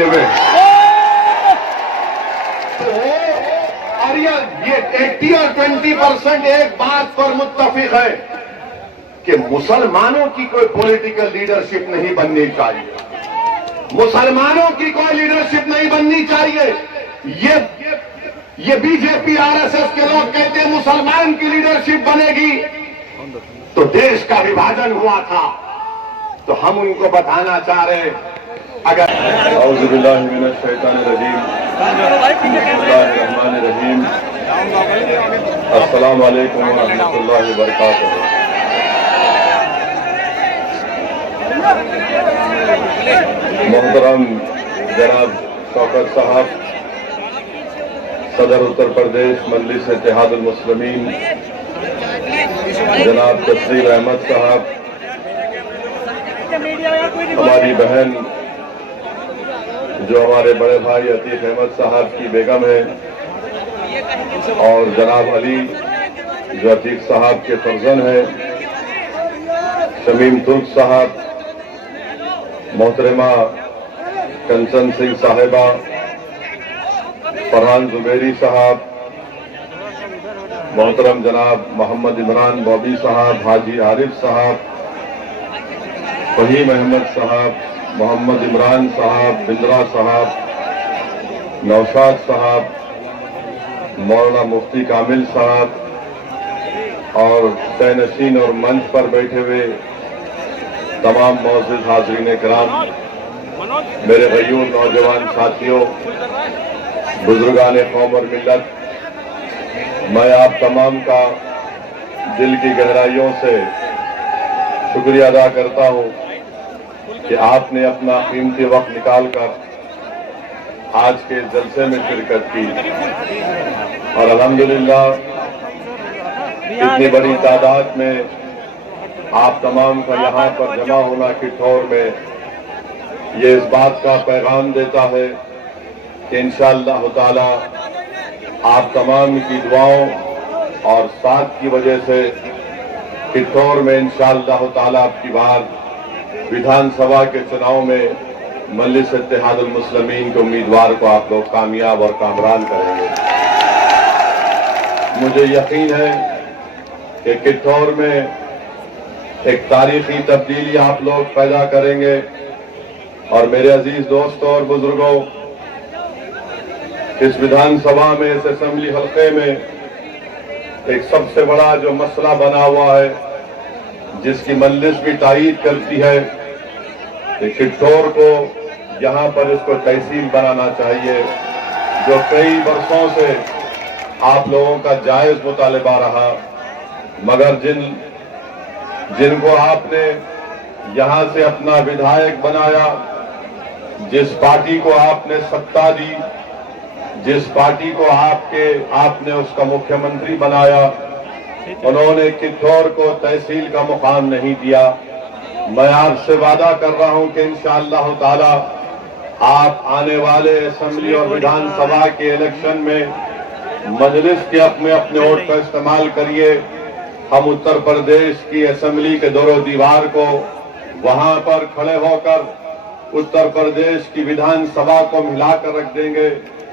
بنے ہوئے تو اور یہ 80 اور 20% ایک بات پر متفق ہے کہ مسلمانوں کی کوئی پولیٹیکل لیڈرشپ نہیں بننی چاہیے، مسلمانوں کی کوئی لیڈرشپ نہیں بننی چاہیے۔ یہ B J P R S S کے لوگ کہتے ہیں مسلمان کی لیڈرشپ بنے گی تو دیش کا وبھاجن ہوا تھا، تو ہم ان کو بتانا چاہ رہے ہیں اگر اعوذ باللہ من الشیطان الرجیم بسم اللہ الرحمن الرحیم السلام علیکم ورحمۃ اللہ وبرکاتہ۔ محترم جناب شوکت صاحب، صدر اتر پردیش مجلس اتحاد المسلمین جناب تسلیم احمد صاحب، ہماری بہن جو ہمارے بڑے بھائی عتیق احمد صاحب کی بیگم ہے، اور جناب علی جو عتیق صاحب کے فرزند ہیں، شمیم ترک صاحب، محترمہ کنچن سنگھ صاحبہ، فرحان زبیری صاحب، محترم جناب محمد عمران بوبی صاحب، حاجی عارف صاحب، فہیم احمد صاحب، محمد عمران صاحب، بندرا صاحب، نوشاد صاحب، مولانا مفتی کامل صاحب، اور طے نشین اور منچ پر بیٹھے ہوئے تمام معزز حاضرین کرام، میرے بھائیوں، نوجوان ساتھیوں، بزرگان قوم اور ملت، میں آپ تمام کا دل کی گہرائیوں سے شکریہ ادا کرتا ہوں کہ آپ نے اپنا قیمتی وقت نکال کر آج کے جلسے میں شرکت کی، اور الحمدللہ اتنی بڑی تعداد میں آپ تمام کا یہاں پر جمع ہونا کٹھور میں یہ اس بات کا پیغام دیتا ہے کہ انشاءاللہ تعالی آپ تمام کی دعاؤں اور ساتھ کی وجہ سے کٹھور میں انشاءاللہ تعالی آپ کی بار ویدھان سبھا کے چناؤ میں مجلس اتحاد المسلمین کے امیدوار کو آپ لوگ کامیاب اور کامران کریں گے۔ مجھے یقین ہے کہ کٹھور میں ایک تاریخی تبدیلی آپ لوگ پیدا کریں گے، اور میرے عزیز دوستوں اور بزرگوں، اس ویدھان سبھا میں، اس اسمبلی حلقے میں ایک سب سے بڑا جو مسئلہ بنا ہوا ہے، جس کی مجلس بھی تائید کرتی ہے کہ کٹھور کو یہاں پر اس کو تحصیل بنانا چاہیے، جو کئی برسوں سے آپ لوگوں کا جائز مطالبہ رہا، مگر جن کو آپ نے یہاں سے اپنا ودھائک بنایا، جس پارٹی کو آپ نے ستا دی، جس پارٹی کو آپ نے اس کا مکھیہ منتری بنایا، انہوں نے کٹھور کو تحصیل کا مقام نہیں دیا۔ میں آپ سے وعدہ کر رہا ہوں کہ انشاءاللہ تعالی آپ آنے والے اسمبلی اور ویدھان سبھا کے الیکشن میں مجلس کے اپنے ووٹ کا استعمال کریے۔ ہم اتر پردیش کی اسمبلی کے دور و دیوار کو وہاں پر کھڑے ہو کر اتر پردیش کی ویدھان سبھا کو ملا کر رکھ دیں گے،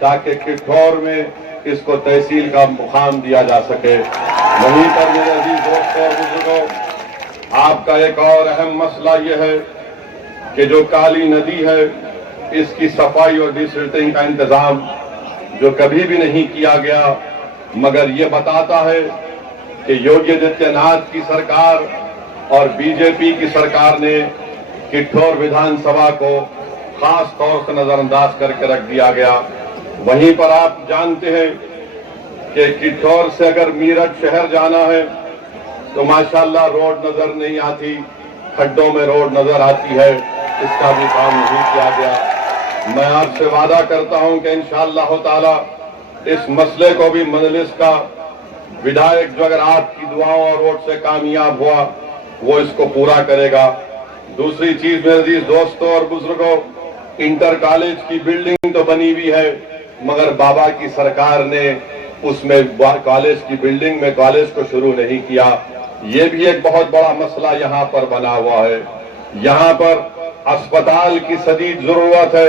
تاکہ کٹھور میں اس کو تحصیل کا مقام دیا جا سکے۔ وہیں پر میرے عزیز دوستوں اور بزرگوں، آپ کا ایک اور اہم مسئلہ یہ ہے کہ جو کالی ندی ہے، اس کی صفائی اور ڈیسلٹنگ کا انتظام جو کبھی بھی نہیں کیا گیا، مگر یہ بتاتا ہے کہ یوگی آدتیہ ناتھ کی سرکار اور بی جے پی کی سرکار نے کٹھور ویدھان سبھا کو خاص طور سے نظر انداز کر کے رکھ دیا گیا۔ وہیں پر آپ جانتے ہیں کہ کٹھور سے اگر میرٹھ شہر جانا ہے تو ماشاءاللہ روڈ نظر نہیں آتی، کھڈوں میں روڈ نظر آتی ہے، اس کا بھی کام نہیں کیا گیا۔ میں آپ سے وعدہ کرتا ہوں کہ انشاءاللہ تعالی اس مسئلے کو بھی مجلس کا ودھائک جو اگر آپ کی دعاؤں اور ووٹ سے کامیاب ہوا، وہ اس کو پورا کرے گا۔ دوسری چیز میرے عزیز دوستوں اور بزرگوں، انٹر کالج کی بلڈنگ تو بنی ہوئی ہے، مگر بابا کی سرکار نے اس میں کالج کی بلڈنگ میں کالج کو شروع نہیں کیا۔ یہ بھی ایک بہت بڑا مسئلہ یہاں پر بنا ہوا ہے۔ یہاں پر اسپتال کی شدید ضرورت ہے،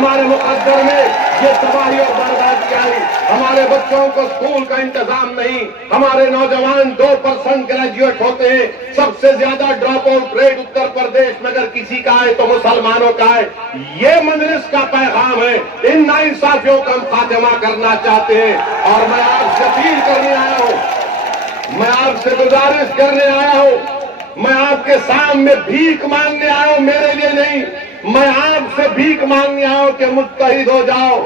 ہمارے مقدر میں یہ تباہی اور بربادی آئی. ہمارے بچوں کو اسکول کا انتظام نہیں. ہمارے نوجوان 2% گریجویٹ ہوتے ہیں. سب سے زیادہ drop out rate Uttar Pradesh میں اگر کسی کا ہے تو مسلمانوں کا ہے. یہ مجلس کا پیغام ہے. ان ناانصافیوں کا ہم خاتمہ کرنا چاہتے ہیں. اور میں آپ سے اپیل کرنے آیا ہوں, میں آپ سے گزارش کرنے آیا ہوں, میں آپ کے سامنے بھیک مانگنے آیا ہوں, میرے لیے نہیں, میں آپ سے بھیک مانگنے آیا ہوں کہ متحد ہو جاؤ.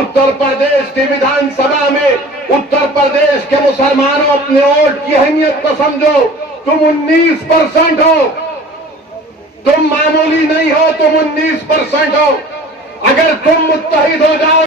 اتر پردیش کی ودھان سبھا میں اتر پردیش کے مسلمانوں اپنے ووٹ کی اہمیت کو سمجھو. تم 19% ہو, تم معمولی نہیں ہو, تم 19% ہو. اگر تم متحد ہو جاؤ